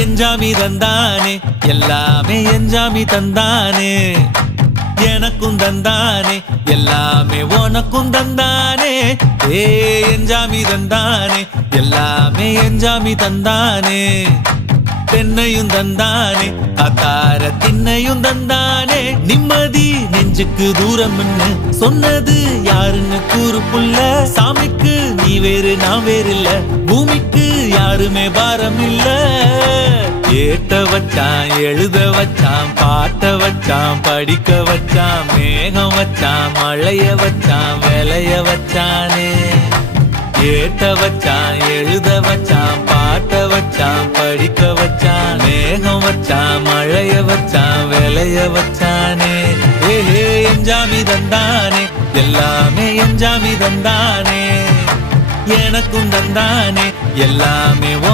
எஞ்சாமி தந்தானே எல்லாமே எஞ்சாமி தந்தானே எனக்கும் தந்தானே எல்லாமே உனக்கும் தந்தானே ஏ எஞ்சாமி தந்தானே எல்லாமே எஞ்சாமி தந்தானே தென்னையும் தந்தானே அத்தார திண்ணையும் தந்தானே நிம்மதி நெஞ்சுக்கு தூரம் சொன்னது யாருன்னு கூறு புள்ள சாமிக்கு நீ வேறு நான் வேறு இல்ல பூமிக்கு யாருமே பாரம் இல்ல ஏட்ட வச்சான் எழுத வச்சான் பாட்ட வச்சான் படிக்க வச்சான் மேகம் வச்சான் மழைய வச்சான் விளைய வச்சானே ஏட்ட வச்சான் எழுத வச்சான் பாட்ட வச்சான் படிக்க வச்சான் மேகம் வச்சான் மழைய வச்சான் விளைய வச்சானே ஏஹே எஞ்சாமி தந்தானே எல்லாமே எஞ்சாமி தந்தானே எனக்கும் தந்தானே எல்லாமே